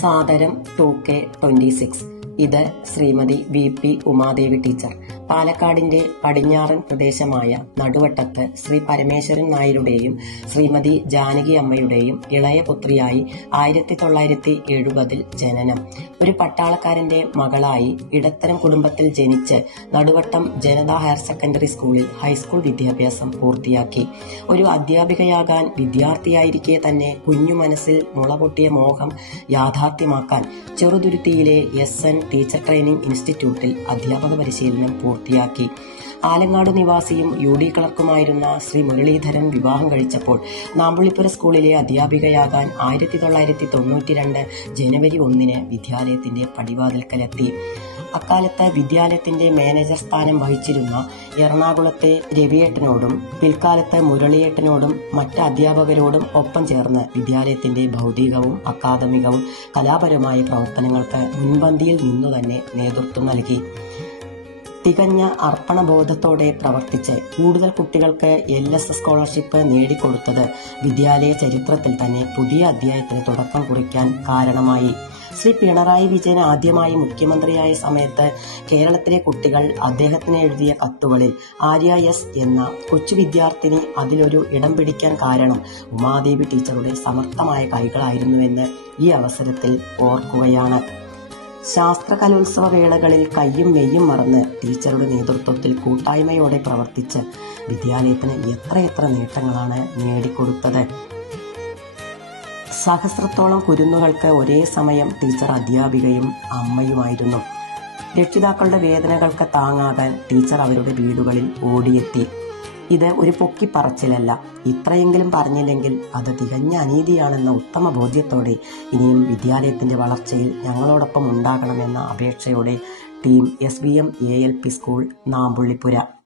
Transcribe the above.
സാദരം 2K26. ഇത് Shrimati VP Umadevi teacher. പാലക്കാടിന്റെ പടിഞ്ഞാറൻ പ്രദേശമായ നടുവട്ടത്ത് ശ്രീ പരമേശ്വരൻ നായരുടെയും ശ്രീമതി ജാനകി അമ്മയുടെയും ഇളയ പുത്രിയായി 1970 ജനനം. ഒരു പട്ടാളക്കാരന്റെ മകളായി ഇടത്തരം കുടുംബത്തിൽ ജനിച്ച് നടുവട്ടം ജനതാ ഹയർ സെക്കൻഡറി സ്കൂളിൽ ഹൈസ്കൂൾ വിദ്യാഭ്യാസം പൂർത്തിയാക്കി. ഒരു അധ്യാപികയാകാൻ വിദ്യാർത്ഥിയായിരിക്കെ തന്നെ കുഞ്ഞു മനസ്സിൽ മുളപൊട്ടിയ മോഹം യാഥാർത്ഥ്യമാക്കാൻ ചെറുതുരുത്തിയിലെ SN ടീച്ചർ ട്രെയിനിംഗ് ഇൻസ്റ്റിറ്റ്യൂട്ടിൽ അധ്യാപക പരിശീലനം പൂർത്തിയാക്കി. ആലങ്ങാട് നിവാസിയും UD ക്ലർക്കുമായിരുന്ന ശ്രീ മുരളീധരൻ വിവാഹം കഴിച്ചപ്പോൾ നാമ്പുള്ളിപ്പുര സ്കൂളിലെ അധ്യാപികയാകാൻ 1992 ജനുവരി 1 വിദ്യാലയത്തിന്റെ പടിവാതിൽക്കലെത്തി. അക്കാലത്ത് വിദ്യാലയത്തിന്റെ മാനേജർ സ്ഥാനം വഹിച്ചിരുന്ന എറണാകുളത്തെ രവിയേട്ടനോടും പിൽക്കാലത്ത് മുരളിയേട്ടനോടും മറ്റ് അധ്യാപകരോടും ഒപ്പം ചേർന്ന് വിദ്യാലയത്തിന്റെ ഭൗതികവും അക്കാദമികവും കലാപരമായ പ്രവർത്തനങ്ങൾക്ക് മുൻപന്തിയിൽ നിന്നുതന്നെ നേതൃത്വം നൽകി. തികഞ്ഞ അർപ്പണബോധത്തോടെ പ്രവർത്തിച്ച് കൂടുതൽ കുട്ടികൾക്ക് LS സ്കോളർഷിപ്പ് നേടിക്കൊടുത്തത് വിദ്യാലയ ചരിത്രത്തിൽ തന്നെ പുതിയ അധ്യായത്തിന് തുടക്കം കുറിക്കാൻ കാരണമായി. ശ്രീ പിണറായി വിജയൻ ആദ്യമായി മുഖ്യമന്ത്രിയായ സമയത്ത് കേരളത്തിലെ കുട്ടികൾ അദ്ദേഹത്തിന് എഴുതിയ കത്തുകളിൽ ആര്യ S എന്ന കൊച്ചു വിദ്യാർത്ഥിനി അതിലൊരു ഇടം പിടിക്കാൻ കാരണം ഉമാദേവി ടീച്ചറുടെ സമർത്ഥമായ കൈകളായിരുന്നുവെന്ന് ഈ അവസരത്തിൽ ഓർക്കുകയാണ്. ശാസ്ത്ര കലോത്സവ വേളകളിൽ കയ്യും മെയ്യും മറന്ന് ടീച്ചറുടെ നേതൃത്വത്തിൽ കൂട്ടായ്മയോടെ പ്രവർത്തിച്ച് വിദ്യാലയത്തിന് എത്രയെത്ര നേട്ടങ്ങളാണ് നേടിക്കൊടുത്തത്. സഹസ്രത്തോളം കുരുന്നുകൾക്ക് ഒരേ സമയം ടീച്ചർ അധ്യാപികയും അമ്മയുമായിരുന്നു. രക്ഷിതാക്കളുടെ വേദനകൾക്ക് താങ്ങാകാൻ ടീച്ചർ അവരുടെ വീടുകളിൽ ഓടിയെത്തി. ഇത് ഒരു പൊക്കിപ്പറച്ചിലല്ല. ഇത്രയെങ്കിലും പറഞ്ഞില്ലെങ്കിൽ അത് തികഞ്ഞ അനീതിയാണെന്ന ഉത്തമ ബോധ്യത്തോടെ ഇനിയും വിദ്യാലയത്തിന്റെ വളർച്ചയിൽ ഞങ്ങളോടൊപ്പം ഉണ്ടാകണമെന്ന അപേക്ഷയോടെ ടീം SBM ALP സ്കൂൾ നാമ്പുള്ളിപ്പുര.